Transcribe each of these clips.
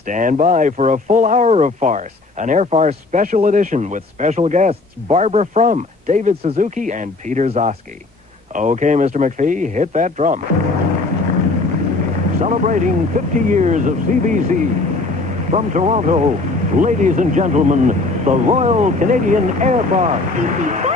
Stand by for a full hour of farce, an Air Farce special edition with special guests Barbara Frum, David Suzuki, and Peter Gzowski. Okay, Mr. Mcfee, hit that drum. Celebrating 50 years of CBC. From Toronto, ladies and gentlemen, the Royal Canadian Air Farce.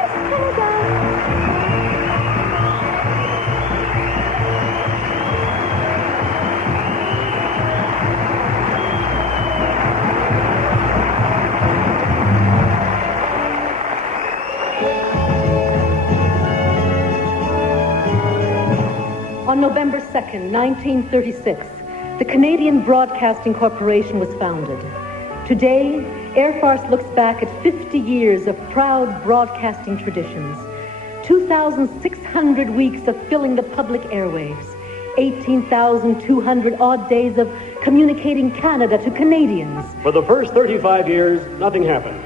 On November 2nd, 1936, the Canadian Broadcasting Corporation was founded. Today, Air Farce looks back at 50 years of proud broadcasting traditions, 2,600 weeks of filling the public airwaves, 18,200 odd days of communicating Canada to Canadians. For the first 35 years, nothing happened.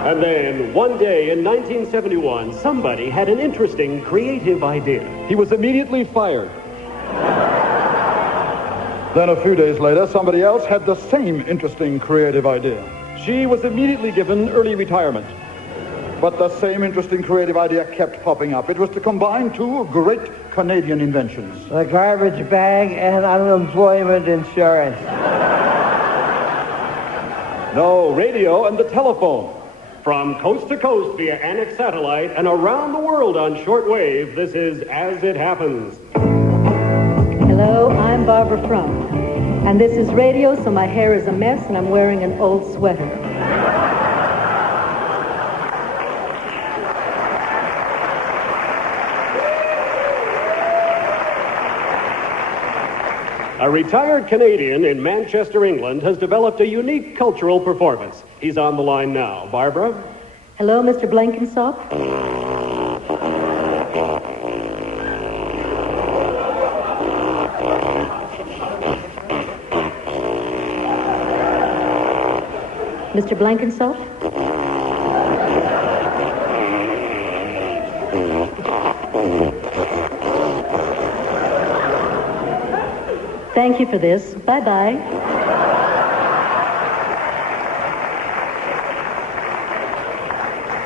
And then, one day in 1971, somebody had an interesting, creative idea. He was immediately fired. Then a few days later, somebody else had the same interesting, creative idea. She was immediately given early retirement. But the same interesting, creative idea kept popping up. It was to combine two great Canadian inventions. The garbage bag and unemployment insurance. No, radio and the telephone. From coast to coast via Annex satellite and around the world on shortwave, this is As It Happens. Hello, I'm Barbara Frum, and this is radio, so my hair is a mess and I'm wearing an old sweater. A retired Canadian in Manchester, England, has developed a unique cultural performance. He's on the line now. Barbara? Hello, Mr. Blenkinsop. Mr. Blenkinsop? Thank you for this. Bye-bye.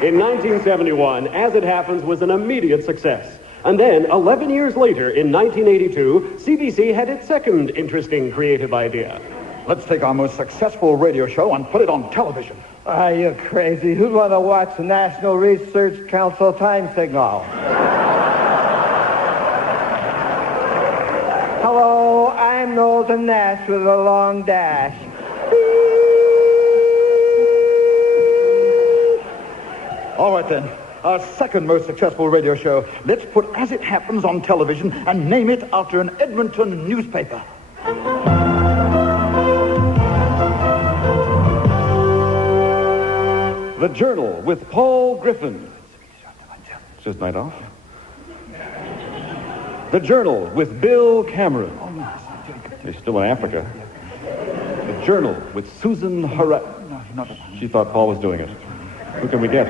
In 1971, As It Happens was an immediate success. And then, 11 years later, in 1982, CBC had its second interesting creative idea. Let's take our most successful radio show and put it on television. Are you crazy? Who'd want to watch the National Research Council time signal? Hello, I'm Knowlton Nash with a long dash. All right, then. Our second most successful radio show. Let's put As It Happens on television and name it after an Edmonton newspaper. The Journal with Paul Griffin. It's his night off. The Journal with Bill Cameron. He's still in Africa. The Journal with Susan Harrett. She thought Paul was doing it. Who can we get?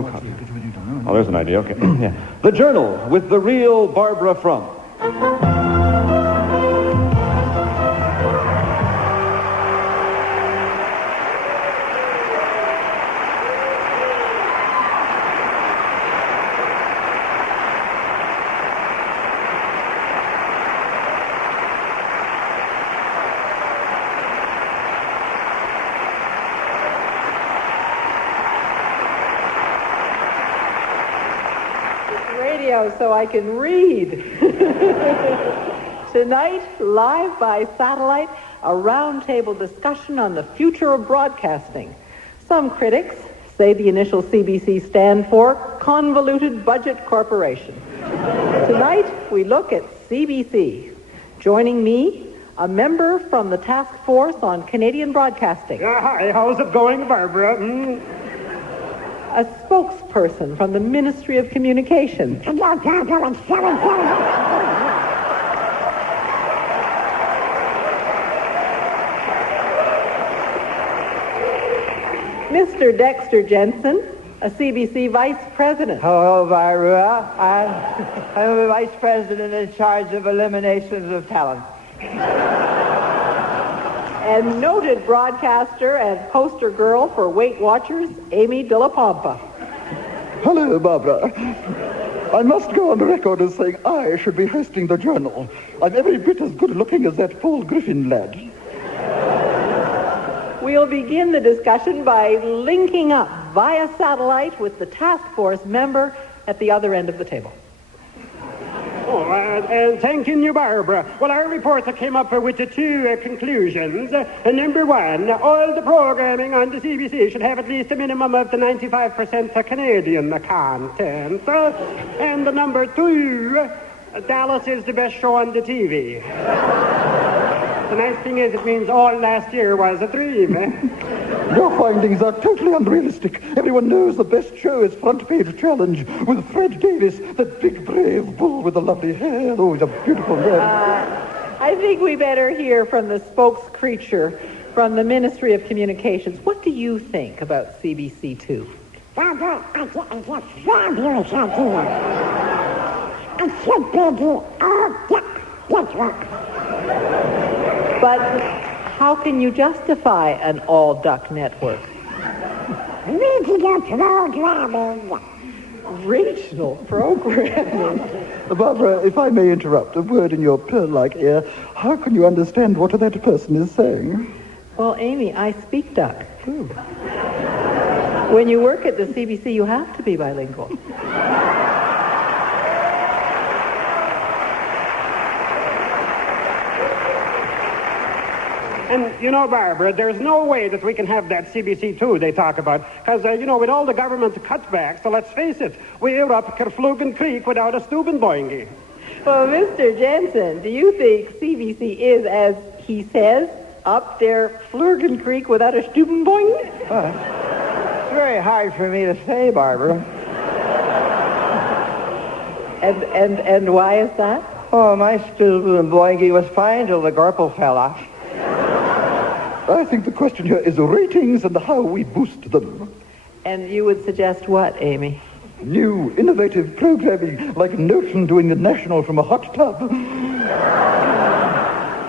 Oh, there's an idea. Okay. Yeah. The Journal with the real Barbara Frum. So I can read. Tonight, live by satellite, a roundtable discussion on the future of broadcasting. Some critics say the initial CBC stand for Convoluted Budget Corporation. Tonight, we look at CBC. Joining me, a member from the Task Force on Canadian Broadcasting. Hi, how's it going, Barbara? A spokesperson from the Ministry of Communications. Mr. Dexter Jensen, a CBC Vice President. Hello, Barbara. I'm the Vice President in charge of eliminations of talent. and noted broadcaster and poster girl for Weight Watchers, Amy de la Pampa. Hello, Barbara. I must go on the record as saying I should be hosting the journal. I'm every bit as good-looking as that Paul Griffin lad. We'll begin the discussion by linking up via satellite with the task force member at the other end of the table. Thanking you, Barbara. Well, our report came up with the two conclusions. Number one, all the programming on the CBC should have at least a minimum of the 95% Canadian content. And number two, Dallas is the best show on the TV. The nice thing is, it means all last year was a dream. Your findings are totally unrealistic. Everyone knows the best show is Front Page Challenge with Fred Davis, that big brave bull with the lovely hair. Oh, he's a beautiful man. I think we better hear from the spokescreature from the Ministry of Communications. What do you think about CBC2? Barbara, I get fabulous idea. It should be the all-duck network. But how can you justify an all-duck network? Regional programming. Regional programming? Barbara, if I may interrupt, a word in your pearl-like ear. How can you understand what that person is saying? Well, Amy, I speak duck. Ooh. When you work at the CBC, you have to be bilingual. And, you know, Barbara, there's no way that we can have that CBC2 they talk about. Because, with all the government cutbacks, so let's face it, we're up Kerflugen Creek without a Stubenboingie. Well, Mr. Jensen, do you think CBC is, as he says, up there Flurgen Creek without a Stubenboingie? It's very hard for me to say, Barbara. And why is that? Oh, my Stubenboingie was fine till the Gorple fell off. I think the question here is ratings and how we boost them. And you would suggest what, Amy? New, innovative programming, like Notion doing the National from a hot tub.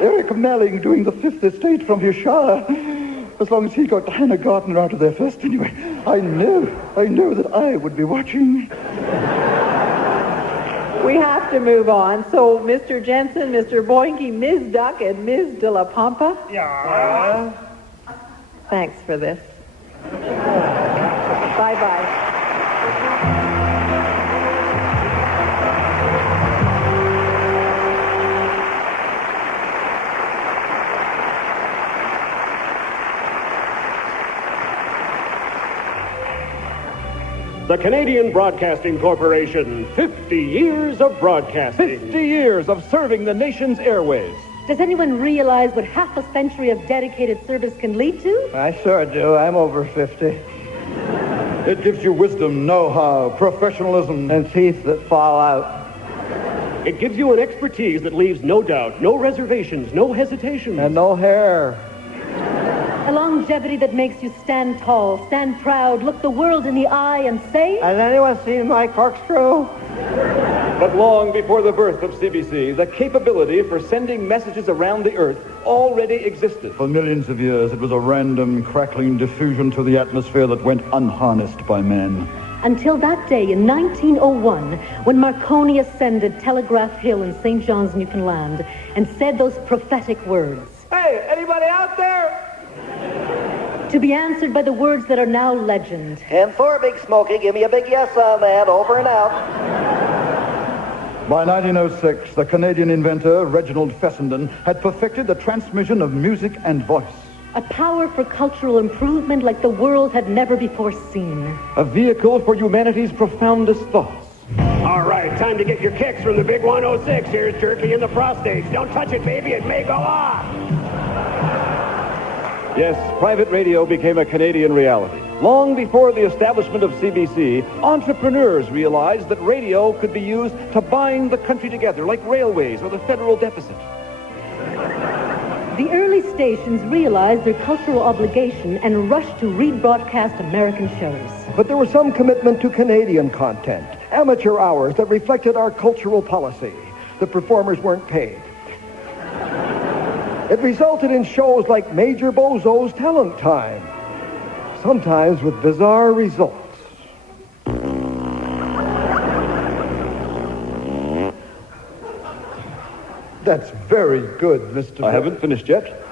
Eric Malling doing the Fifth Estate from his shower. As long as he got Hannah Gardner out of there first, anyway. I know that I would be watching. We have to move on. So, Mr. Jensen, Mr. Boinky, Ms. Duck, and Ms. De La Pampa. Yeah. Thanks for this. Bye-bye. The Canadian Broadcasting Corporation, 50 years of broadcasting. 50 years of serving the nation's airways. Does anyone realize what half a century of dedicated service can lead to? I sure do. I'm over 50. It gives you wisdom, know-how, professionalism. And teeth that fall out. It gives you an expertise that leaves no doubt, no reservations, no hesitations. And no hair. A longevity that makes you stand tall, stand proud, look the world in the eye and say... Has anyone seen my corkscrew? But long before the birth of CBC, the capability for sending messages around the Earth already existed. For millions of years, it was a random, crackling diffusion through the atmosphere that went unharnessed by man. Until that day in 1901, when Marconi ascended Telegraph Hill in St. John's, Newfoundland, and said those prophetic words. Hey, anybody out there? To be answered by the words that are now legend. 10-4, Big Smokey. Give me a big yes on that. Over and out. By 1906, the Canadian inventor, Reginald Fessenden, had perfected the transmission of music and voice. A power for cultural improvement like the world had never before seen. A vehicle for humanity's profoundest thoughts. All right, time to get your kicks from the big 106. Here's Turkey in the prostates. Don't touch it, baby. It may go off. Yes, private radio became a Canadian reality. Long before the establishment of CBC, entrepreneurs realized that radio could be used to bind the country together, like railways or the federal deficit. The early stations realized their cultural obligation and rushed to rebroadcast American shows. But there was some commitment to Canadian content, amateur hours that reflected our cultural policy. The performers weren't paid. It resulted in shows like Major Bozo's Talent Time, sometimes with bizarre results. That's very good, Mr. I haven't finished yet.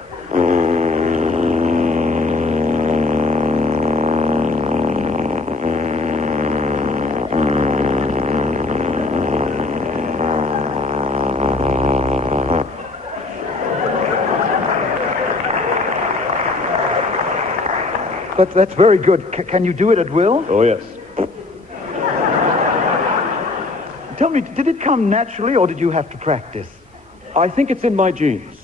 But that's very good. Can you do it at will? Oh, yes. Tell me, did it come naturally or did you have to practice? I think it's in my genes.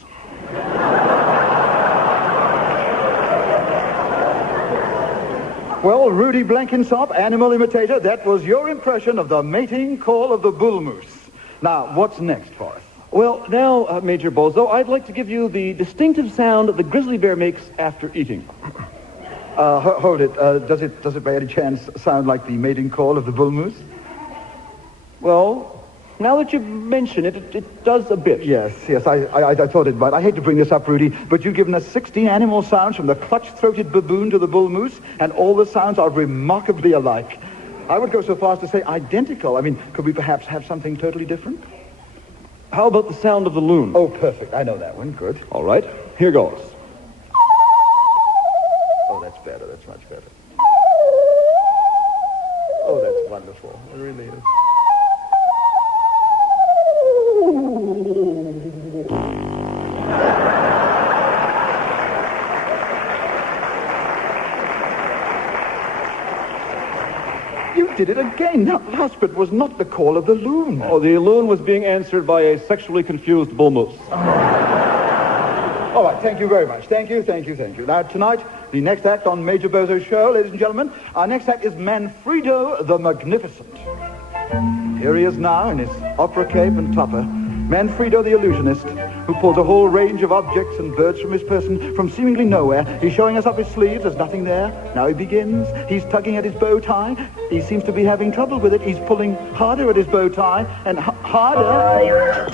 Well, Rudy Blenkinsop, animal imitator, that was your impression of the mating call of the bull moose. Now, what's next for us? Well, now, Major Bozo, I'd like to give you the distinctive sound that the grizzly bear makes after eating. Hold it. Does it by any chance sound like the mating call of the bull moose? Well, now that you mention it, it does a bit. Yes, I thought it might. I hate to bring this up, Rudy, but you've given us 16 animal sounds from the clutch-throated baboon to the bull moose, and all the sounds are remarkably alike. I would go so far as to say identical. I mean, could we perhaps have something totally different? How about the sound of the loon? Oh, perfect. I know that one. Good. All right, here goes. Oh, that's better. That's much better. Oh, that's wonderful. It really is. You did it again. Now, last bit was not the call of the loon. Oh, the loon was being answered by a sexually confused bull moose. All right, thank you very much. Thank you. Now, tonight, the next act on Major Bozo's show, ladies and gentlemen, our next act is Manfredo the Magnificent. Here he is now in his opera cape and topper, Manfredo the Illusionist, who pulls a whole range of objects and birds from his person from seemingly nowhere. He's showing us up his sleeves. There's nothing there. Now he begins. He's tugging at his bow tie. He seems to be having trouble with it. He's pulling harder at his bow tie and harder.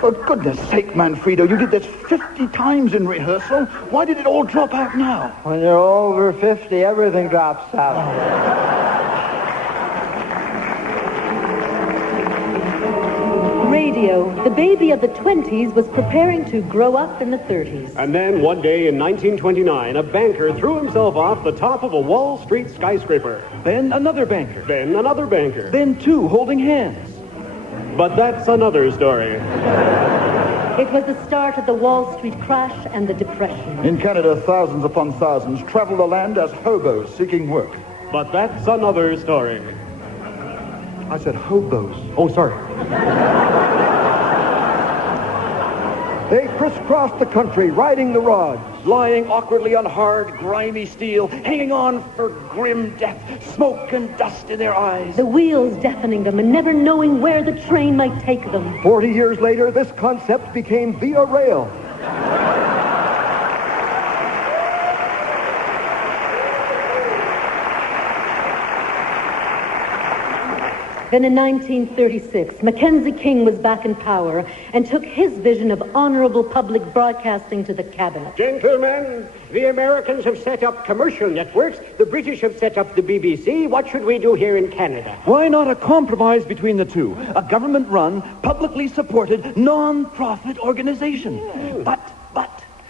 For goodness sake, Manfredo, you did this 50 times in rehearsal. Why did it all drop out now? When you're over 50, everything drops out. Radio, the baby of the 20s, was preparing to grow up in the 30s. And then one day in 1929, a banker threw himself off the top of a Wall Street skyscraper. Then another banker. Then another banker. Then two holding hands. But that's another story. It was the start of the Wall Street crash and the Depression. In Canada, thousands upon thousands travel the land as hobos seeking work. But that's another story. I said hobos. Oh, sorry. They crisscrossed the country, riding the rods. Lying awkwardly on hard, grimy steel, hanging on for grim death, smoke and dust in their eyes. The wheels deafening them and never knowing where the train might take them. 40 years later, this concept became Via Rail. Then in 1936, Mackenzie King was back in power and took his vision of honorable public broadcasting to the cabinet. Gentlemen, the Americans have set up commercial networks. The British have set up the BBC. What should we do here in Canada? Why not a compromise between the two? A government-run, publicly supported, non-profit organization. But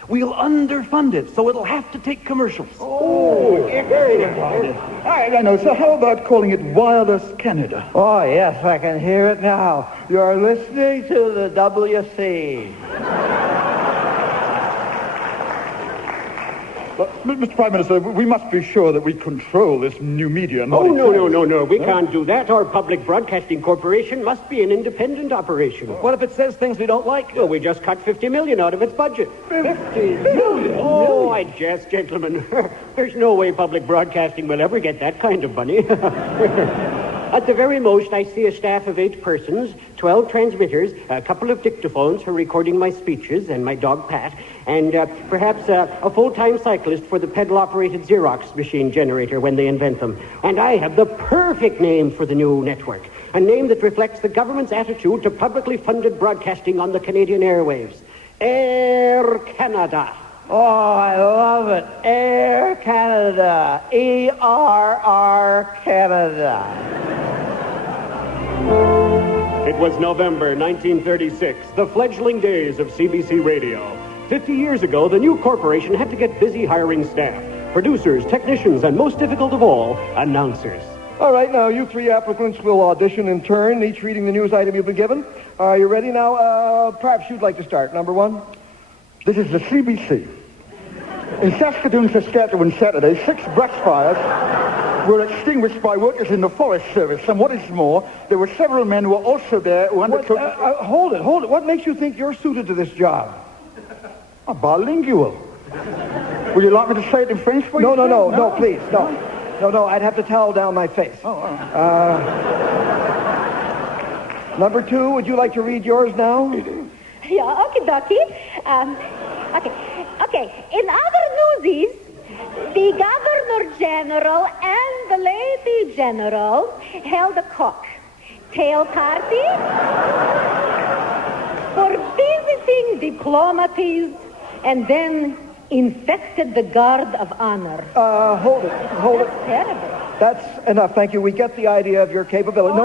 we'll underfund it, so it'll have to take commercials. Oh, very good. I know. So how about calling it Wireless Canada? Oh, yes, I can hear it now. You're listening to the WC. Mr. Prime Minister, we must be sure that we control this new media. No. We can't do that. Our Public Broadcasting Corporation must be an independent operation. What if it says things we don't like? Well, we just cut $50 million out of its budget. $50 million? Oh, I jest, gentlemen. There's no way public broadcasting will ever get that kind of money. At the very most, I see a staff of 8 persons, 12 transmitters, a couple of dictaphones for recording my speeches, and my dog Pat, and perhaps a full-time cyclist for the pedal-operated Xerox machine generator when they invent them. And I have the perfect name for the new network, a name that reflects the government's attitude to publicly funded broadcasting on the Canadian airwaves. Air Canada. Oh, I love it. Air Canada. E-R-R Canada. It was November 1936, the fledgling days of CBC Radio. 50 years ago, the new corporation had to get busy hiring staff, producers, technicians, and most difficult of all, announcers. All right, now you 3 applicants will audition in turn, each reading the news item you've been given. Are you ready now? Perhaps you'd like to start. Number 1. This is the CBC. In Saskatoon, Saskatchewan, Saturday, 6 brush fires were extinguished by workers in the Forest Service. And what is more, there were several men who were also there who undertook... Hold it. What makes you think you're suited to this job? Bilingual. Would you like me to say it in French for you? No, please, no. No, I'd have to towel down my face. Number 2, would you like to read yours now? Yeah, okay, Ducky. Okay. In other newsies, the Governor General and the Lady General held a cocktail party for visiting diplomats and then infected the Guard of Honor. Hold it. That's terrible. That's enough, thank you. We get the idea of your capability. No.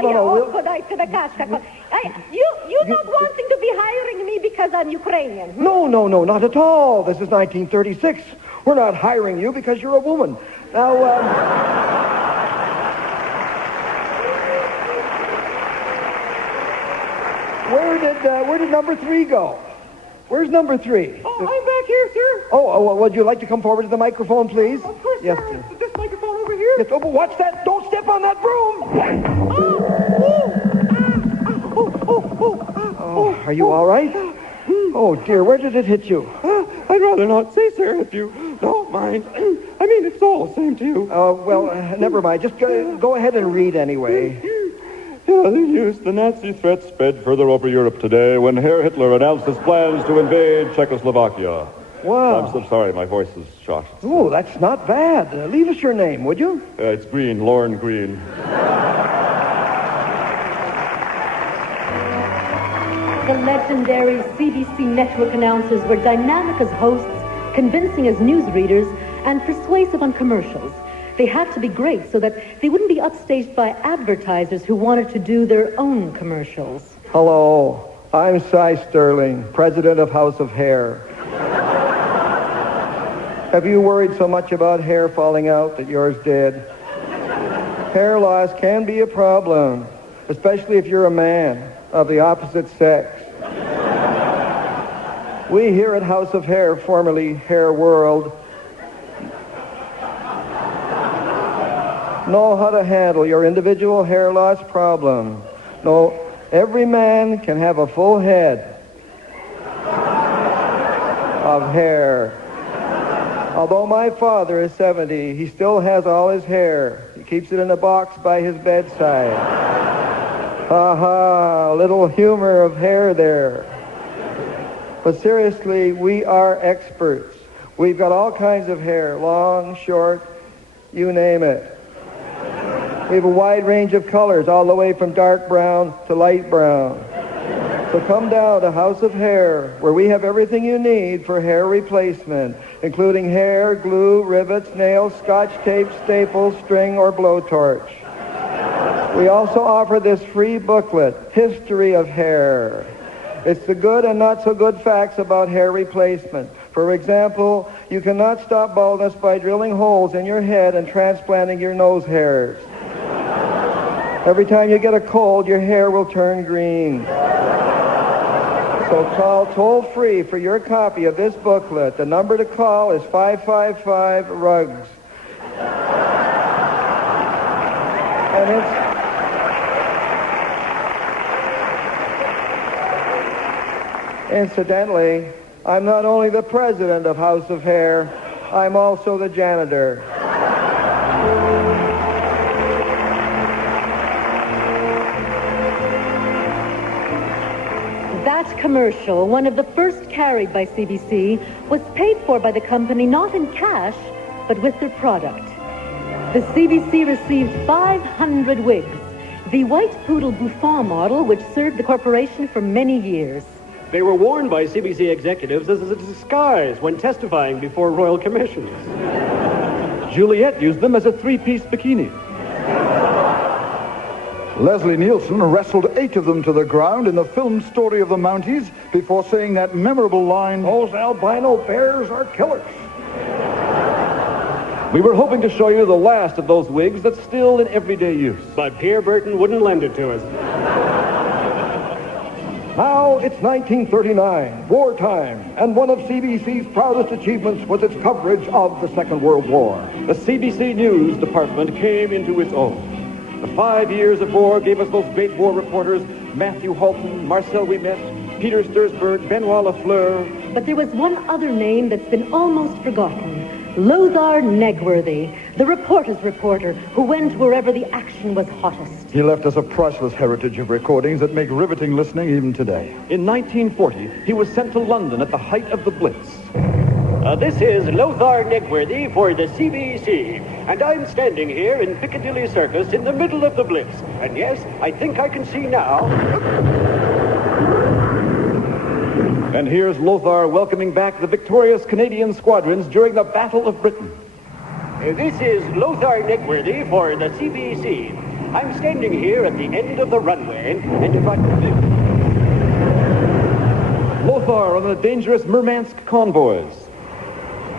You're not wanting to be hiring me because I'm Ukrainian. No, not at all. This is 1936. We're not hiring you because you're a woman. Now, where did number 3 go? Where's number 3? Oh, I'm back here, sir. Oh, would you like to come forward to the microphone, please? Of course, yes, sir. sir. This microphone over here. Yes, but watch that. Don't step on that broom. Oh, are you all right? Oh, dear, where did it hit you? I'd rather not say, sir, if you don't mind. I mean, it's all the same to you. Well, never mind. Just go ahead and read anyway. Yeah, the Nazi threat sped further over Europe today when Herr Hitler announced his plans to invade Czechoslovakia. Wow. I'm so sorry, my voice is shot. Oh, that's not bad. Leave us your name, would you? It's Green, Lorne Green. The legendary CBC network announcers were dynamic as hosts, convincing as newsreaders, and persuasive on commercials. They had to be great so that they wouldn't be upstaged by advertisers who wanted to do their own commercials. Hello, I'm Cy Sterling, president of House of Hair. Have you worried so much about hair falling out that yours did? Hair loss can be a problem, especially if you're a man of the opposite sex. We here at House of Hair, formerly Hair World, know how to handle your individual hair loss problem. No, every man can have a full head of hair. Although my father is 70, he still has all his hair. He keeps it in a box by his bedside. Ha ha, a little humor of hair there. But seriously, we are experts. We've got all kinds of hair, long, short, you name it. We have a wide range of colors, all the way from dark brown to light brown. So come down to House of Hair, where we have everything you need for hair replacement, including hair, glue, rivets, nails, scotch tape, staples, string, or blowtorch. We also offer this free booklet, History of Hair. It's the good and not so good facts about hair replacement. For example, you cannot stop baldness by drilling holes in your head and transplanting your nose hairs. Every time you get a cold, your hair will turn green. So call toll-free for your copy of this booklet. The number to call is 555-RUGS. And incidentally, I'm not only the president of House of Hair, I'm also the janitor. commercial, one of the first carried by CBC, was paid for by the company not in cash, but with their product. The CBC received 500 wigs, the white poodle bouffant model, which served the corporation for many years. They were worn by CBC executives as a disguise when testifying before royal commissions. Juliet used them as a three-piece bikini. Leslie Nielsen wrestled 8 of them to the ground in the film Story of the Mounties before saying that memorable line, Those albino bears are killers. We were hoping to show you the last of those wigs that's still in everyday use. But Pierre Burton wouldn't lend it to us. Now it's 1939, wartime, and one of CBC's proudest achievements was its coverage of the Second World War. The CBC News Department came into its own. The 5 years of war gave us those great war reporters, Matthew Halton, Marcel Ouimet, Peter Stursberg, Benoit Lafleur. But there was one other name that's been almost forgotten. Lothar Negworthy, the reporter's reporter who went wherever the action was hottest. He left us a priceless heritage of recordings that make riveting listening even today. In 1940, he was sent to London at the height of the Blitz. This is Lothar Negworthy for the CBC, and I'm standing here in Piccadilly Circus in the middle of the Blitz. And yes, I think I can see now. And here's Lothar welcoming back the victorious Canadian squadrons during the Battle of Britain. This is Lothar Negworthy for the CBC. I'm standing here at the end of the runway, and if I... Lothar on the dangerous Murmansk convoys.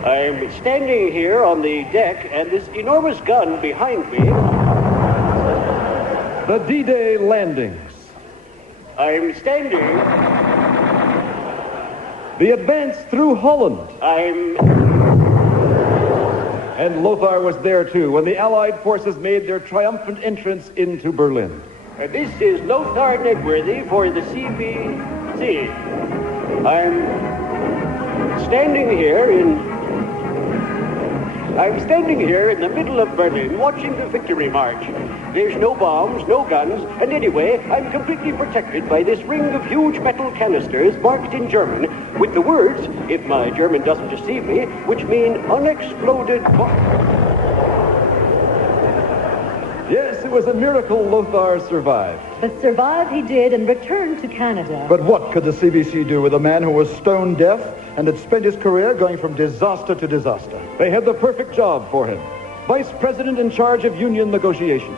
I'm standing here on the deck, and this enormous gun behind me... The D-Day landings. I'm standing... The advance through Holland. And Lothar was there, too, when the Allied forces made their triumphant entrance into Berlin. This is Lothar Negworthy for the CBC. I'm standing here in the middle of Berlin watching the Victory March. There's no bombs, no guns, and anyway, I'm completely protected by this ring of huge metal canisters marked in German with the words, if my German doesn't deceive me, which mean unexploded bomb. Yes, it was a miracle Lothar survived. But survive he did and returned to Canada. But what could the CBC do with a man who was stone deaf and had spent his career going from disaster to disaster? They had the perfect job for him. Vice President in charge of union negotiations.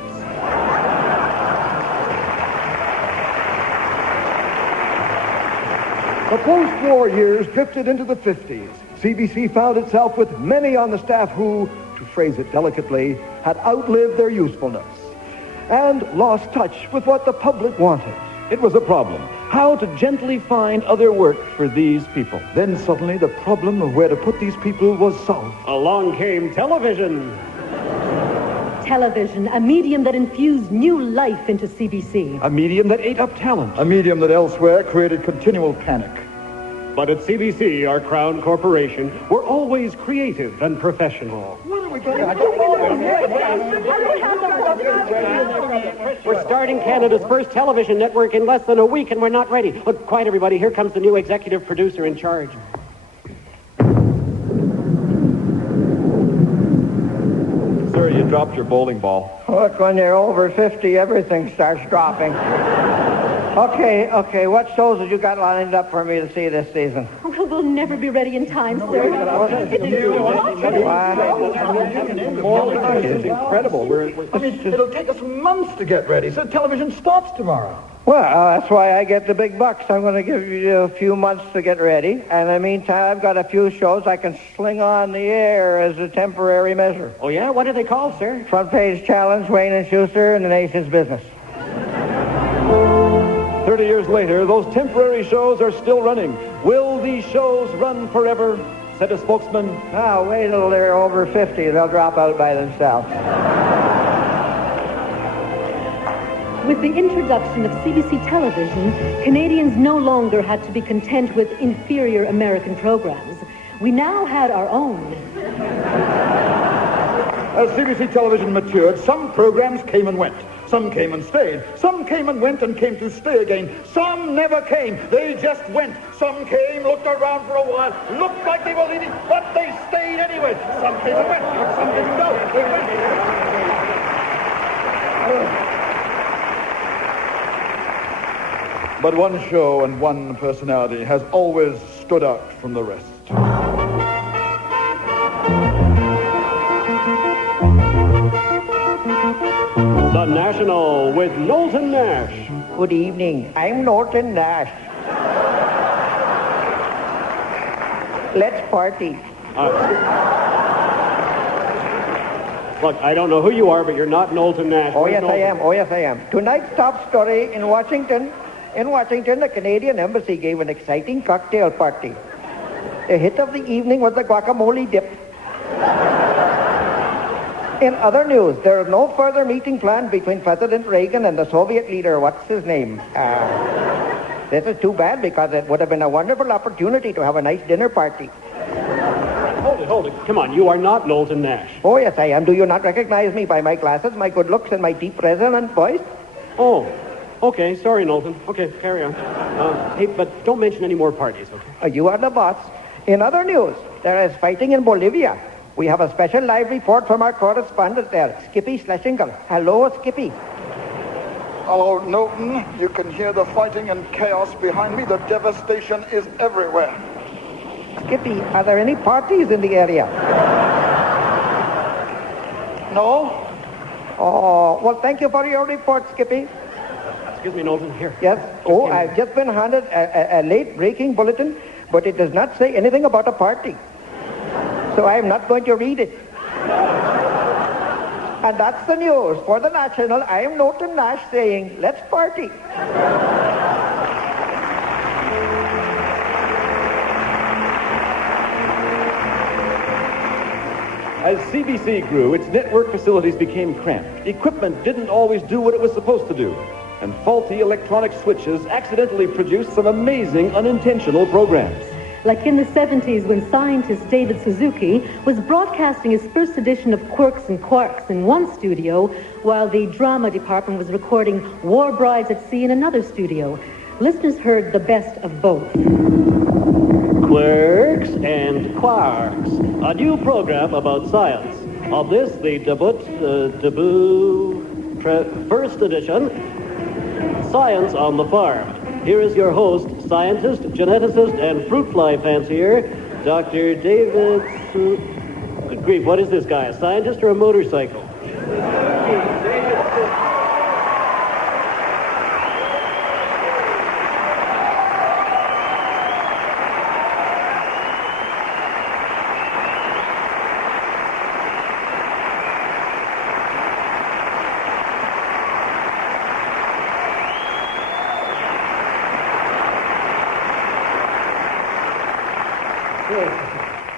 The post-war years drifted into the 50s. CBC found itself with many on the staff who, to phrase it delicately, had outlived their usefulness and lost touch with what the public wanted. It was a problem. How to gently find other work for these people. Then suddenly the problem of where to put these people was solved. Along came television. Television, a medium that infused new life into CBC. A medium that ate up talent. A medium that elsewhere created continual panic. But at CBC, our crown corporation, we're always creative and professional. We're starting Canada's first television network in less than a week, and we're not ready. Look, quiet, everybody. Here comes the new executive producer in charge. Sir, you dropped your bowling ball. Look, when you're over 50, everything starts dropping. Okay, what shows have you got lined up for me to see this season? We'll never be ready in time, sir. It's incredible. It'll take us months to get ready, so television stops tomorrow. Well, that's why I get the big bucks. I'm going to give you a few months to get ready. And in the meantime, I've got a few shows I can sling on the air as a temporary measure. Oh, yeah? What are they called, sir? Front Page Challenge, Wayne and Schuster, and the Nation's Business. 30 years later, those temporary shows are still running. Will these shows run forever? Said a spokesman. Now, wait till they're over 50. They'll drop out by themselves. With the introduction of CBC television, Canadians no longer had to be content with inferior American programs. We now had our own. As CBC television matured, some programs came and went. Some came and stayed. Some came and went and came to stay again. Some never came. They just went. Some came, looked around for a while, looked like they were leaving, but they stayed anyway. Some came and went. Some didn't go. They went. But one show and one personality has always stood out from the rest. The National with Knowlton Nash. Good evening. I'm Knowlton Nash. Let's party. Look, I don't know who you are, but you're not Knowlton Nash. Oh, Where's yes, Knowlton? I am. Oh, yes, I am. Tonight's top story in Washington. In Washington, the Canadian Embassy gave an exciting cocktail party. The hit of the evening was the guacamole dip. In other news, there is no further meeting planned between President Reagan and the Soviet leader. What's his name? This is too bad because it would have been a wonderful opportunity to have a nice dinner party. Hold it. Come on, you are not Knowlton Nash. Oh, yes, I am. Do you not recognize me by my glasses, my good looks, and my deep resonant voice? Oh, okay. Sorry, Knowlton. Okay, carry on. Hey, but don't mention any more parties, okay? You are the boss. In other news, there is fighting in Bolivia. We have a special live report from our correspondent there, Skippy Schlesinger. Hello, Skippy. Hello, Knowlton. You can hear the fighting and chaos behind me. The devastation is everywhere. Skippy, are there any parties in the area? No? Oh, well, thank you for your report, Skippy. Excuse me, Knowlton. Here. Yes? Oh, I've just been handed a late-breaking bulletin, but it does not say anything about a party. So I am not going to read it. And that's the news. For the National, I am Knowlton Nash saying, let's party. As CBC grew, its network facilities became cramped. Equipment didn't always do what it was supposed to do. And faulty electronic switches accidentally produced some amazing unintentional programs. Like in the 70s when scientist David Suzuki was broadcasting his first edition of Quirks and Quarks in one studio, while the drama department was recording War Brides at Sea in another studio. Listeners heard the best of both. Quirks and Quarks, a new program about science. Of this, the first edition, Science on the Farm. Here is your host, scientist, geneticist, and fruit fly fancier, Dr. David Good grief, what is this guy, a scientist or a motorcycle?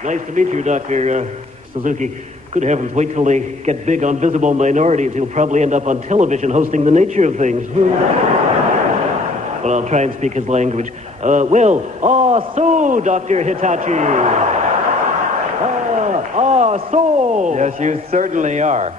Nice to meet you, Dr. Suzuki. Good heavens, wait till they get big on visible minorities. He'll probably end up on television hosting the nature of things. But I'll try and speak his language. So, Dr. Hitachi. So. Yes, you certainly are.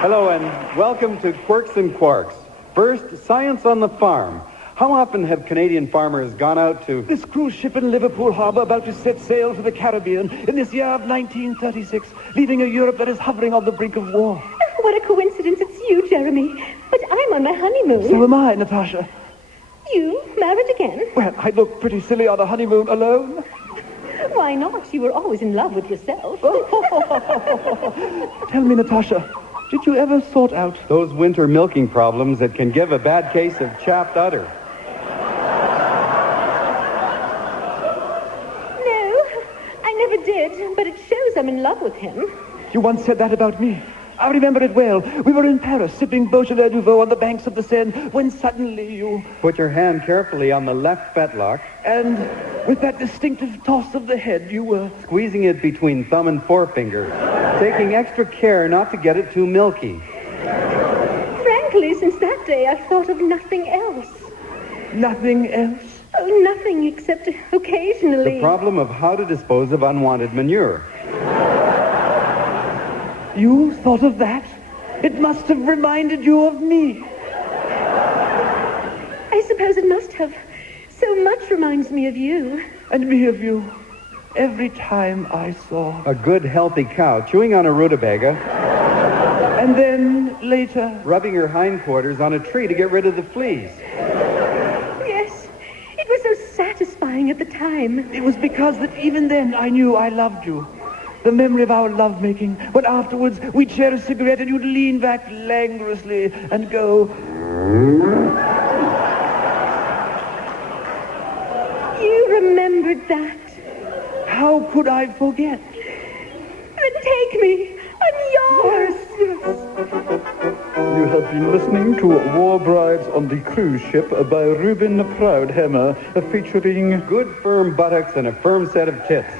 Hello, and welcome to Quirks and Quarks. First, Science on the Farm. How often have Canadian farmers gone out to... This cruise ship in Liverpool Harbour about to set sail for the Caribbean in this year of 1936, leaving a Europe that is hovering on the brink of war. What a coincidence, it's you, Jeremy. But I'm on my honeymoon. So am I, Natasha. You? Married again? Well, I look pretty silly on a honeymoon alone. Why not? You were always in love with yourself. Tell me, Natasha, did you ever sort out... those winter milking problems that can give a bad case of chapped udder? Did, but it shows I'm in love with him. You once said that about me. I remember it well. We were in Paris, sipping Beaujolais Nouveau on the banks of the Seine, when suddenly you... Put your hand carefully on the left fetlock. And with that distinctive toss of the head, you were... squeezing it between thumb and forefinger, taking extra care not to get it too milky. Frankly, since that day, I've thought of nothing else. Nothing else? Oh, nothing except occasionally. The problem of how to dispose of unwanted manure. You thought of that? It must have reminded you of me. I suppose it must have. So much reminds me of you. And me of you. Every time I saw. A good, healthy cow chewing on a rutabaga. And then, later... rubbing her hindquarters on a tree to get rid of the fleas. Yes, it was so satisfying at the time. It was because that even then I knew I loved you. The memory of our lovemaking, when afterwards we'd share a cigarette and you'd lean back languorously and go... You remembered that. How could I forget? Then take me. I'm yours. You have been listening to War Brides on the Cruise Ship by Reuben Proudhammer, featuring good firm buttocks and a firm set of tits.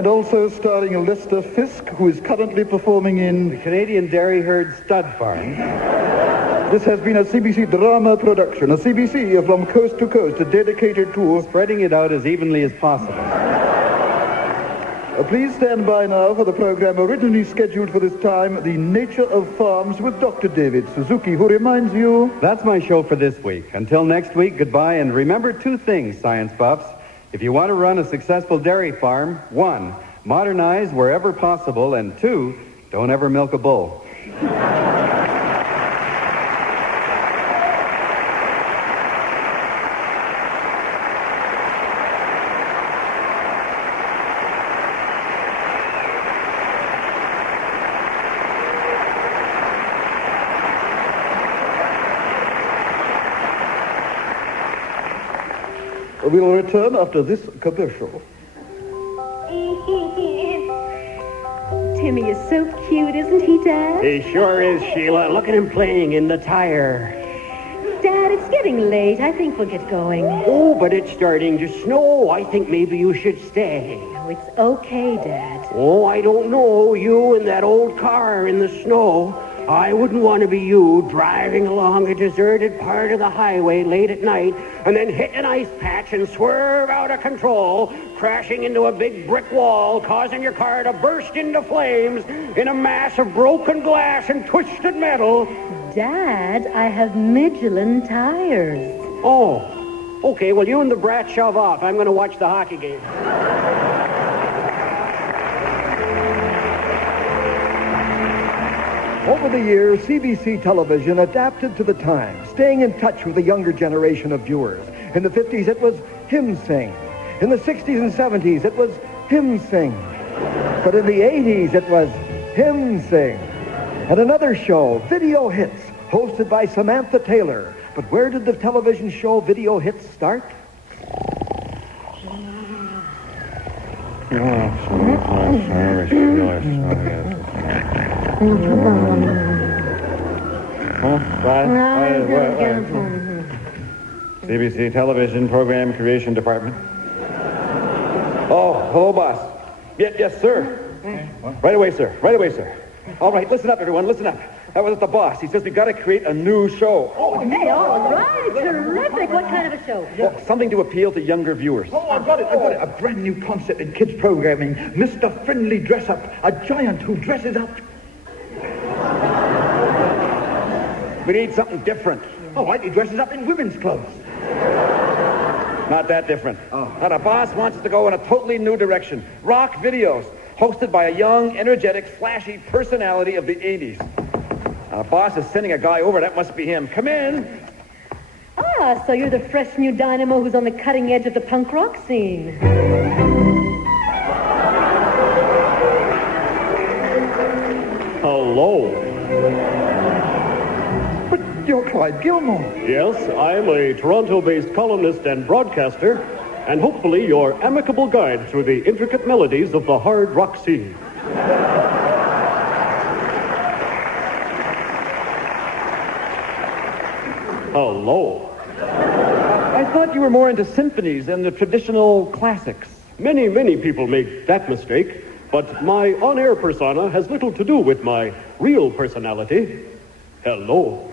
and also starring Lester Fisk, who is currently performing in the Canadian Dairy Herd Stud Farm. This has been a CBC drama production, a CBC from coast to coast, dedicated to spreading it out as evenly as possible. Please stand by now for the program originally scheduled for this time, The Nature of Farms with Dr. David Suzuki, who reminds you... That's my show for this week. Until next week, goodbye, and remember two things, science buffs. If you want to run a successful dairy farm, 1, modernize wherever possible, and 2, don't ever milk a bull. We'll return after this commercial. Timmy is so cute, isn't he, Dad? He sure is, Sheila. Look at him playing in the tire. Dad, it's getting late. I think we'll get going. Oh, but it's starting to snow. I think maybe you should stay. Oh, it's okay, Dad. Oh, I don't know. You and that old car in the snow. I wouldn't want to be you driving along a deserted part of the highway late at night and then hit an ice patch and swerve out of control, crashing into a big brick wall, causing your car to burst into flames in a mass of broken glass and twisted metal. Dad, I have Michelin tires. Oh, okay. Well, you and the brat shove off. I'm going to watch the hockey game. Over the years, CBC television adapted to the times, staying in touch with the younger generation of viewers. In the 50s, it was hymn sing. In the 60s and 70s, it was hymn sing. But in the 80s, it was hymn sing. And another show, Video Hits, hosted by Samantha Taylor. But where did the television show Video Hits start? CBC Television Program Creation Department. Oh, hello, boss. Yes, sir. Right away, sir. Right away, sir. All right, listen up, everyone. Listen up. That was the boss. He says we've got to create a new show. Oh, hey, all right. Terrific. What kind of a show? Well, something to appeal to younger viewers. Oh, I've got it. A brand new concept in kids programming. Mr. Friendly Dress-Up, a giant who dresses up. We need something different. Oh, right, he dresses up in women's clothes. Not that different. Now, the boss wants us to go in a totally new direction. Rock videos, hosted by a young, energetic, flashy personality of the 80s. Now, the boss is sending a guy over. That must be him. Come in. Ah, so you're the fresh new dynamo who's on the cutting edge of the punk rock scene. Hello. But you're Clyde Gilmore. Yes, I'm a Toronto-based columnist and broadcaster, and hopefully your amicable guide through the intricate melodies of the hard rock scene. Hello. I thought you were more into symphonies and the traditional classics. Many, many people make that mistake, but my on-air persona has little to do with my real personality. Hello.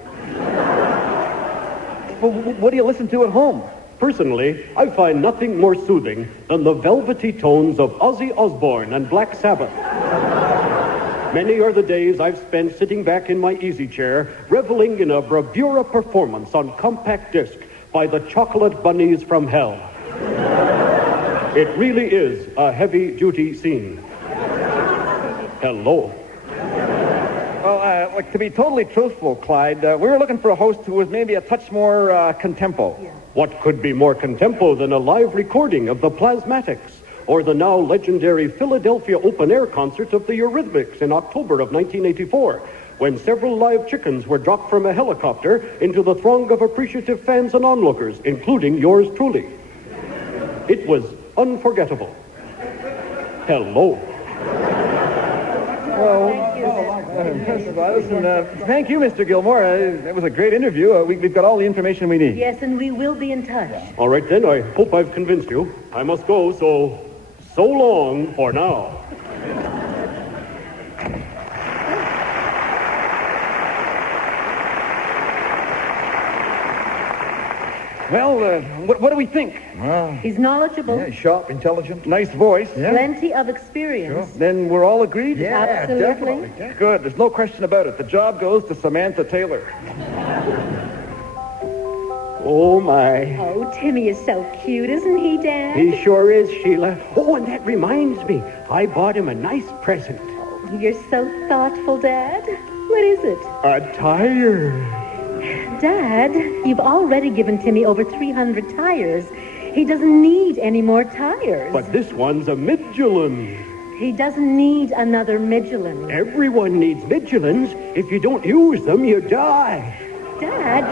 Well, what do you listen to at home? Personally, I find nothing more soothing than the velvety tones of Ozzy Osbourne and Black Sabbath. Many are the days I've spent sitting back in my easy chair, reveling in a bravura performance on compact disc by the Chocolate Bunnies from Hell. It really is a heavy-duty scene. Hello. Well, to be totally truthful, Clyde, we were looking for a host who was maybe a touch more contempo. Yeah. What could be more contempo than a live recording of the Plasmatics or the now legendary Philadelphia open-air concert of the Eurythmics in October of 1984, when several live chickens were dropped from a helicopter into the throng of appreciative fans and onlookers, including yours truly. It was unforgettable. Hello. Thank you, Mr. Gilmore. That was a great interview. We've got all the information we need. Yes, and we will be in touch. All right, then. I hope I've convinced you. I must go, so long for now. Well, what do we think? Well, He's knowledgeable. yeah, sharp, intelligent. Nice voice. Yeah. Plenty of experience. Then we're all agreed? Yeah, Absolutely. definitely. Good. There's no question about it. The job goes to Samantha Taylor. Oh, my. Oh, Timmy is so cute, isn't he, Dad? He sure is, Sheila. Oh, and that reminds me. I bought him a nice present. You're so thoughtful, Dad. What is it? A tire. Dad, you've already given Timmy over 300 tires. He doesn't need any more tires. But this one's a Midtjylland. He doesn't need another Midtjylland. Everyone needs Midtjyllands. If you don't use them, you die. Dad,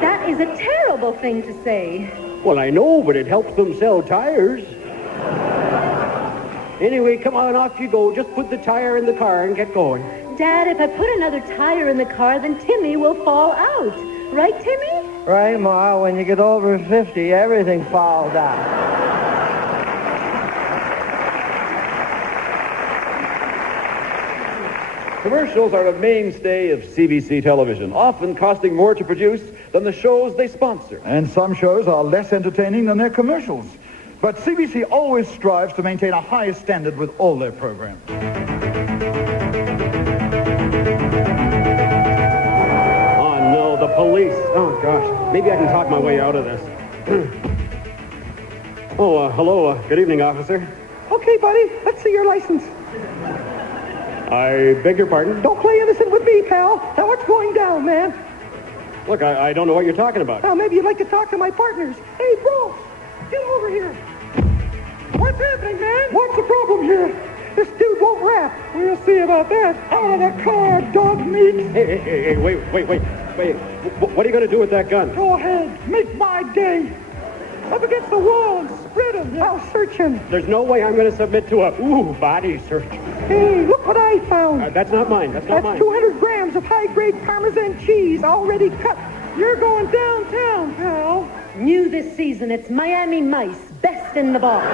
that is a terrible thing to say. Well, I know, but it helps them sell tires. Anyway, come on, off you go. Just put the tire in the car and get going. Dad, if I put another tire in the car, then Timmy will fall out. Right, Timmy? Right, Ma. When you get over 50, everything falls out. Commercials are a mainstay of CBC television, often costing more to produce than the shows they sponsor. And some shows are less entertaining than their commercials. But CBC always strives to maintain a high standard with all their programs. Oh, no, the police. Oh, gosh. Maybe I can talk my way out of this. Hello. Good evening, officer. Okay, buddy, let's see your license. I beg your pardon? Don't play innocent with me, pal. Now what's going down, man? Look, I don't know what you're talking about. Now maybe you'd like to talk to my partners. Hey, bro, get over here. What's happening, man? What's the problem here? This dude won't rap. We'll see about that. Out of the car, dog meat. Hey, wait. What are you going to do with that gun? Go ahead, make my day. Up against the wall and spread him. I'll search him. There's no way I'm going to submit to a, body search. Hey, look what I found. That's not mine. That's not mine. 200 grams of high-grade Parmesan cheese already cut. You're going downtown, pal. New this season, it's Miami Mice, best in the box.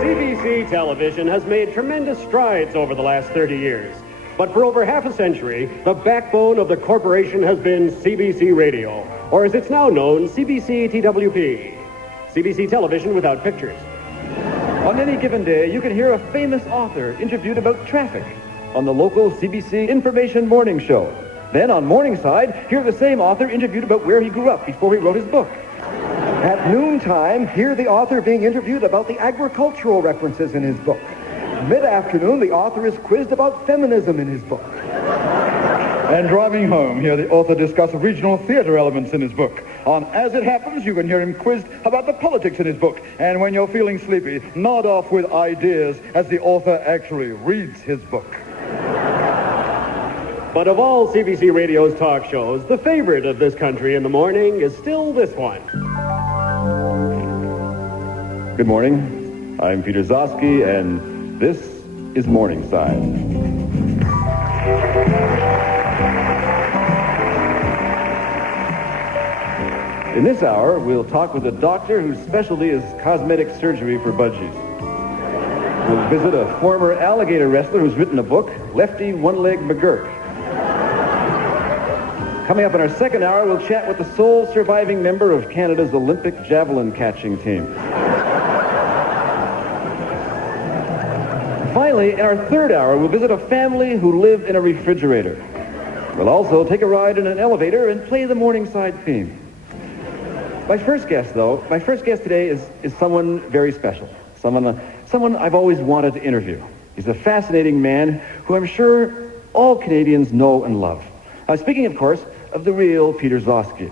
CBC television has made tremendous strides over the last 30 years. But for over half a century, the backbone of the corporation has been CBC Radio, or as it's now known, CBC TWP. CBC television without pictures. On any given day, you can hear a famous author interviewed about traffic on the local CBC Information Morning Show. Then on Morningside, hear the same author interviewed about where he grew up before he wrote his book. At noontime, hear the author being interviewed about the agricultural references in his book. Mid-afternoon, the author is quizzed about feminism in his book. And driving home, hear the author discuss regional theater elements in his book. On As It Happens, you can hear him quizzed about the politics in his book. And when you're feeling sleepy, nod off with ideas as the author actually reads his book. But of all CBC Radio's talk shows, the favorite of this country in the morning is still this one. Good morning. I'm Peter Gzowski, and this is Morningside. In this hour, we'll talk with a doctor whose specialty is cosmetic surgery for budgies. We'll visit a former alligator wrestler who's written a book, Lefty One-Leg McGurk. Coming up in our second hour, we'll chat with the sole surviving member of Canada's Olympic javelin catching team. Finally, in our third hour, we'll visit a family who live in a refrigerator. We'll also take a ride in an elevator and play the Morningside theme. My first guest today is someone very special. Someone I've always wanted to interview. He's a fascinating man who I'm sure all Canadians know and love. I'm speaking, of course, of the real Peter Gzowski.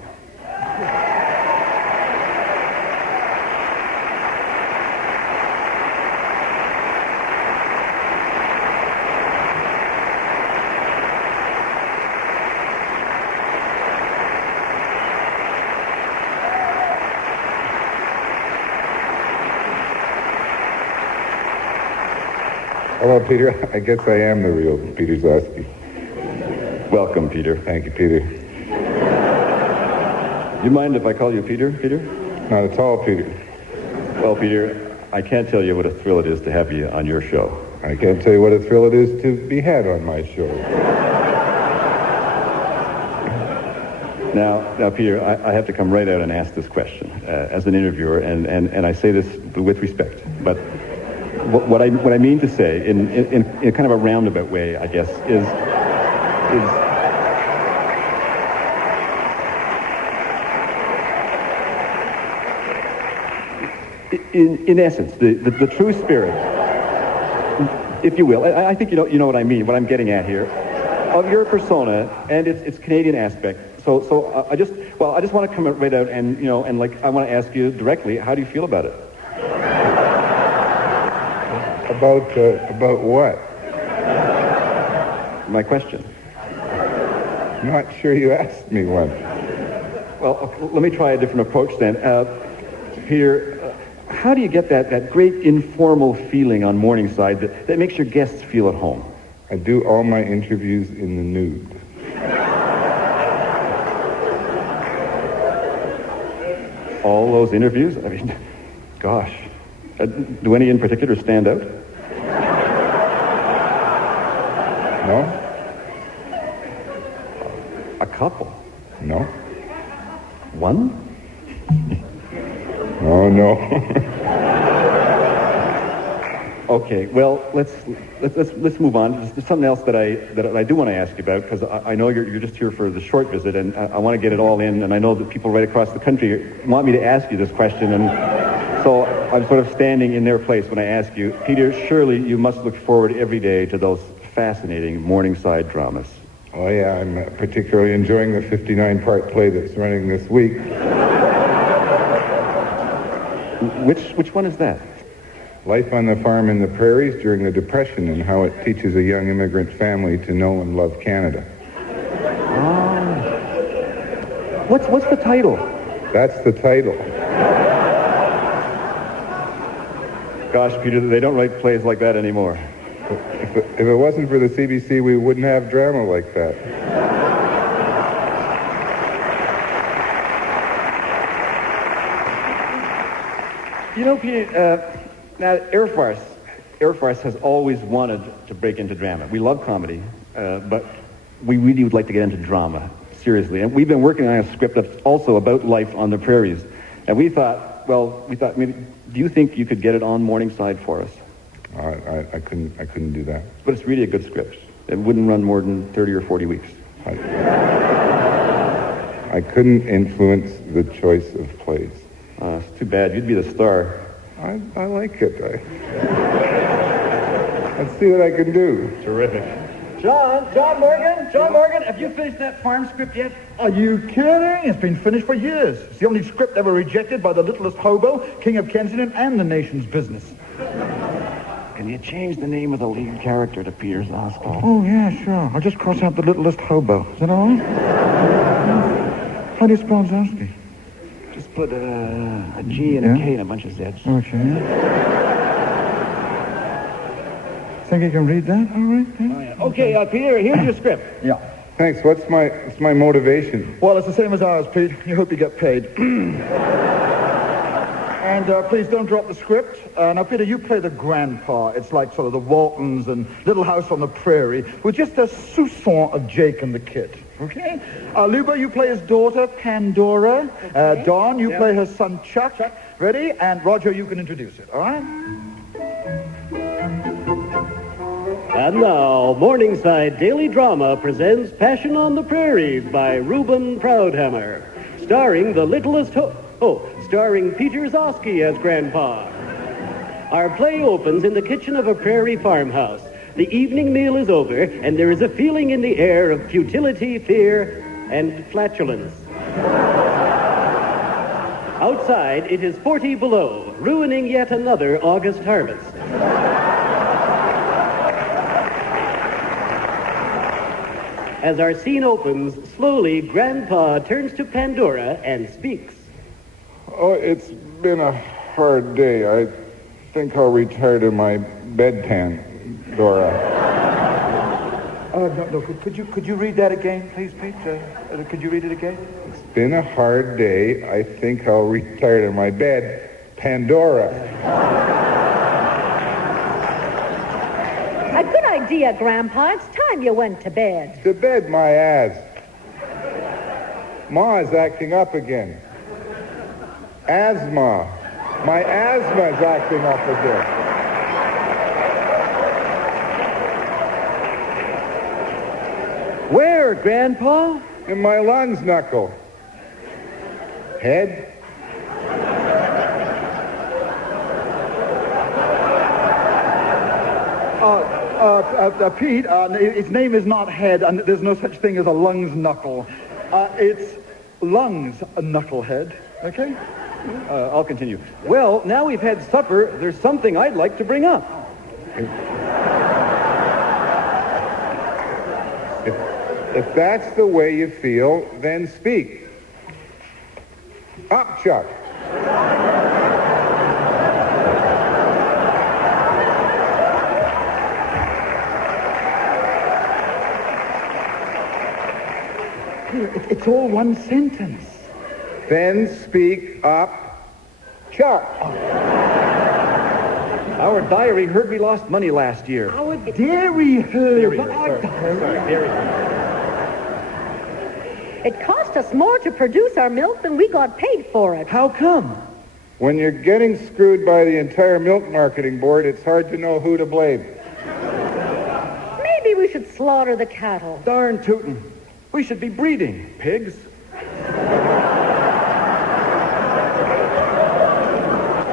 Hello, Peter. I guess I am the real Peter Gzowski. Welcome, Peter. Thank you, Peter. You mind if I call you Peter, Peter? Not at all, Peter. Well, Peter, I can't tell you what a thrill it is to have you on your show. I can't tell you what a thrill it is to be had on my show. Now, Peter, I have to come right out and ask this question as an interviewer, and I say this with respect, but what I mean to say, in a kind of a roundabout way, I guess, is in essence, the true spirit, if you will, I think you know what I mean, what I'm getting at here, of your persona and its Canadian aspect. So I just want to come right out and I want to ask you directly, how do you feel about it? About what? My question. Not sure you asked me one. Well, let me try a different approach then. Peter, how do you get that great informal feeling on Morningside that makes your guests feel at home? I do all my interviews in the nude. All those interviews? I mean, gosh. Do any in particular stand out? No. A couple? No. One? No. Okay, well, let's move on. There's something else that I do want to ask you about, because I know you're just here for the short visit, and I want to get it all in, and I know that people right across the country want me to ask you this question, and so I'm sort of standing in their place when I ask you. Peter, surely you must look forward every day to those fascinating Morningside dramas. Oh, yeah, I'm particularly enjoying the 59-part play that's running this week. Which one is that? Life on the Farm in the Prairies During the Depression, and how it teaches a young immigrant family to know and love Canada. What's the title? That's the title. Gosh, Peter, they don't write plays like that anymore. If it wasn't for the CBC, we wouldn't have drama like that. Peter, now Air Farce has always wanted to break into drama. We love comedy, but we really would like to get into drama, seriously. And we've been working on a script that's also about life on the prairies. And we thought, maybe, do you think you could get it on Morningside for us? I couldn't do that. But it's really a good script. It wouldn't run more than 30 or 40 weeks. I couldn't influence the choice of plays. It's too bad. You'd be the star. I like it. Let's see what I can do. Terrific. John Morgan, have you finished that farm script yet? Are you kidding? It's been finished for years. It's the only script ever rejected by the littlest hobo, King of Kensington, and the nation's business. Can you change the name of the lead character to Peter Gzowski? Oh, yeah, sure. I'll just cross out the littlest hobo. Is that all right? How do you spell Gzowski? Just put a G and a K and a bunch of Zs. Okay. Think you can read that? All right. Oh, yeah. Okay, Peter, here's your script. Yeah. Thanks. What's my motivation? Well, it's the same as ours, Pete. You hope you get paid. And please don't drop the script. Now, Peter, you play the grandpa. It's like sort of the Waltons and Little House on the Prairie with just a soupçon of Jake and the Kid. Okay? Luba, you play his daughter, Pandora. Okay. Don, you play her son, Chuck. Ready? And Roger, you can introduce it, all right? And now, Morningside Daily Drama presents Passion on the Prairies by Reuben Proudhammer, starring the littlest starring Peter Gzowski as Grandpa. Our play opens in the kitchen of a prairie farmhouse. The evening meal is over, and there is a feeling in the air of futility, fear, and flatulence. Outside, it is 40 below, ruining yet another August harvest. As our scene opens, slowly, Grandpa turns to Pandora and speaks. Oh, it's been a hard day. I think I'll retire to my bedpan, Dora. No, could you read that again, please, Pete? Could you read it again? It's been a hard day. I think I'll retire to my bed, Pandora. A good idea, Grandpa. It's time you went to bed. To bed, my ass. Ma is acting up again. Asthma. My asthma's acting up again. Where, Grandpa? In my lungs, knuckle. Head. Pete, his name is not Head, and there's no such thing as a lungs knuckle. It's lungs knucklehead, okay? I'll continue. Well, now we've had supper, there's something I'd like to bring up. If that's the way you feel, then speak. Up, Chuck. It's all one sentence. Then speak up, Chuck. Our diary heard we lost money last year. Our dairy herd. It cost us more to produce our milk than we got paid for it. How come? When you're getting screwed by the entire milk marketing board, it's hard to know who to blame. Maybe we should slaughter the cattle. Darn tootin'. We should be breeding pigs.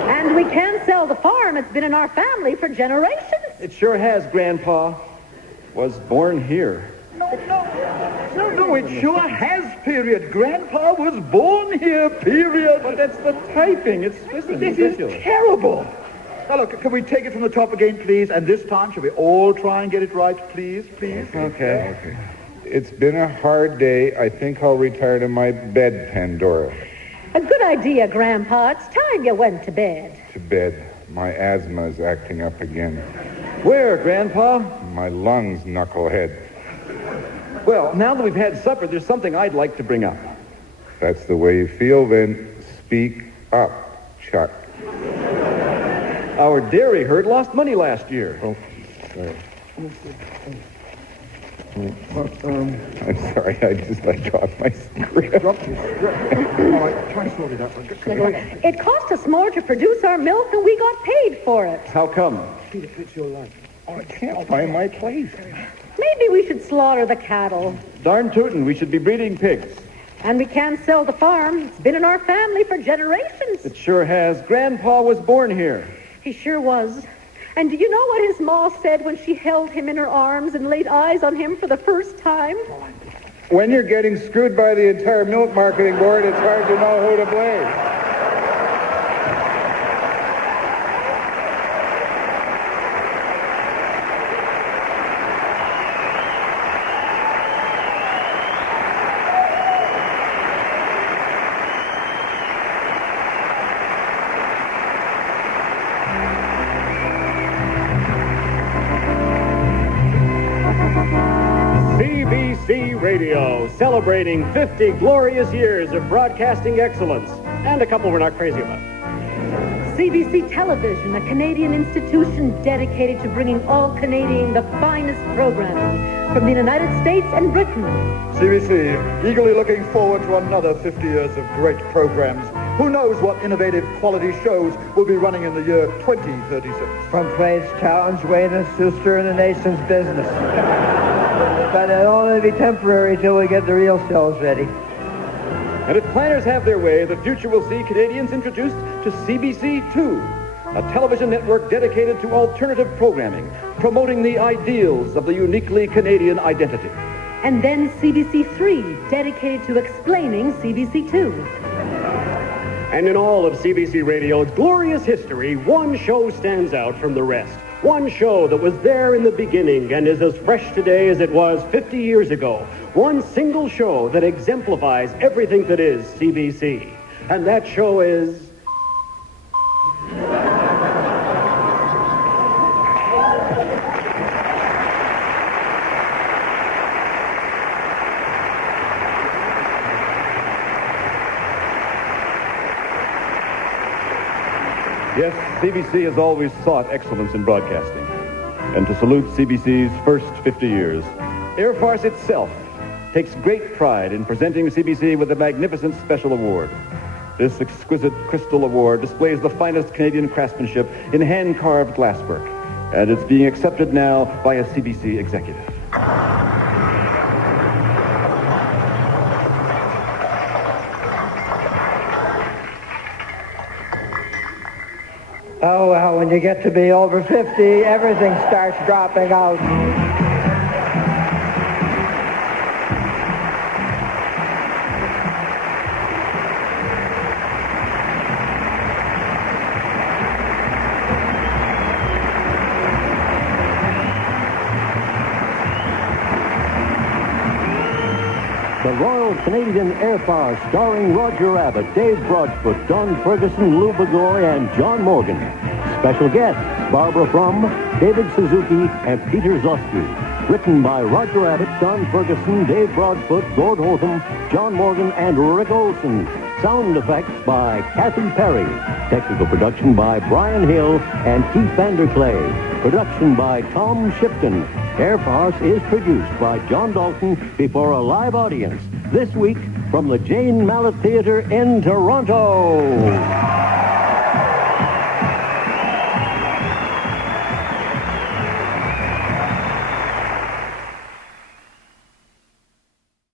And we can sell the farm. It's been in our family for generations. It sure has, Grandpa. Was born here. No, it sure has, period. Grandpa was born here, period. But that's the typing. It's This is terrible. Now, look, can we take it from the top again, please? And this time, shall we all try and get it right, please? Okay. It's been a hard day. I think I'll retire to my bed, Pandora. A good idea, Grandpa. It's time you went to bed. To bed. My asthma's acting up again. Where, Grandpa? My lungs, knucklehead. Well, now that we've had supper, there's something I'd like to bring up. If that's the way you feel, then speak up, Chuck. Our dairy herd lost money last year. Oh, sorry. I'm sorry, I dropped my script. All right, try and sort it out. It cost us more to produce our milk than we got paid for it. How come? Peter, it's your life. Oh, I can't find my place. Maybe we should slaughter the cattle. Darn tootin', we should be breeding pigs. And we can sell the farm. It's been in our family for generations. It sure has. Grandpa was born here. He sure was. And do you know what his ma said when she held him in her arms and laid eyes on him for the first time? When you're getting screwed by the entire milk marketing board, it's hard to know who to blame. CBC Radio, celebrating 50 glorious years of broadcasting excellence, and a couple we're not crazy about. CBC Television, a Canadian institution dedicated to bringing all Canadian the finest programming from the United States and Britain. CBC, eagerly looking forward to another 50 years of great programs. Who knows what innovative quality shows will be running in the year 2036. From plays, challenge, Wayne and Sister, and the nation's business. But it'll only be temporary till we get the real shows ready. And if planners have their way, the future will see Canadians introduced to CBC2, a television network dedicated to alternative programming, promoting the ideals of the uniquely Canadian identity. And then CBC3, dedicated to explaining CBC2. And in all of CBC Radio's glorious history, one show stands out from the rest. One show that was there in the beginning and is as fresh today as it was 50 years ago. One single show that exemplifies everything that is CBC. And that show is... Yes, CBC has always sought excellence in broadcasting. And to salute CBC's first 50 years, Air Farce itself takes great pride in presenting CBC with a magnificent special award. This exquisite crystal award displays the finest Canadian craftsmanship in hand-carved glasswork, and it's being accepted now by a CBC executive. Oh, well, when you get to be over 50, everything starts dropping out. The Royal Canadian Air Farce, starring Roger Abbott, Dave Broadfoot, Don Ferguson, Luba, and John Morgan. Special guests, Barbara Frum, David Suzuki, and Peter Gzowski. Written by Roger Abbott, Don Ferguson, Dave Broadfoot, Gord Hotham, John Morgan, and Rick Olson. Sound effects by Kathy Perry. Technical production by Brian Hill and Keith Vanderclay. Production by Tom Shipton. Air Farce is produced by John Dalton before a live audience this week from the Jane Mallet Theatre in Toronto.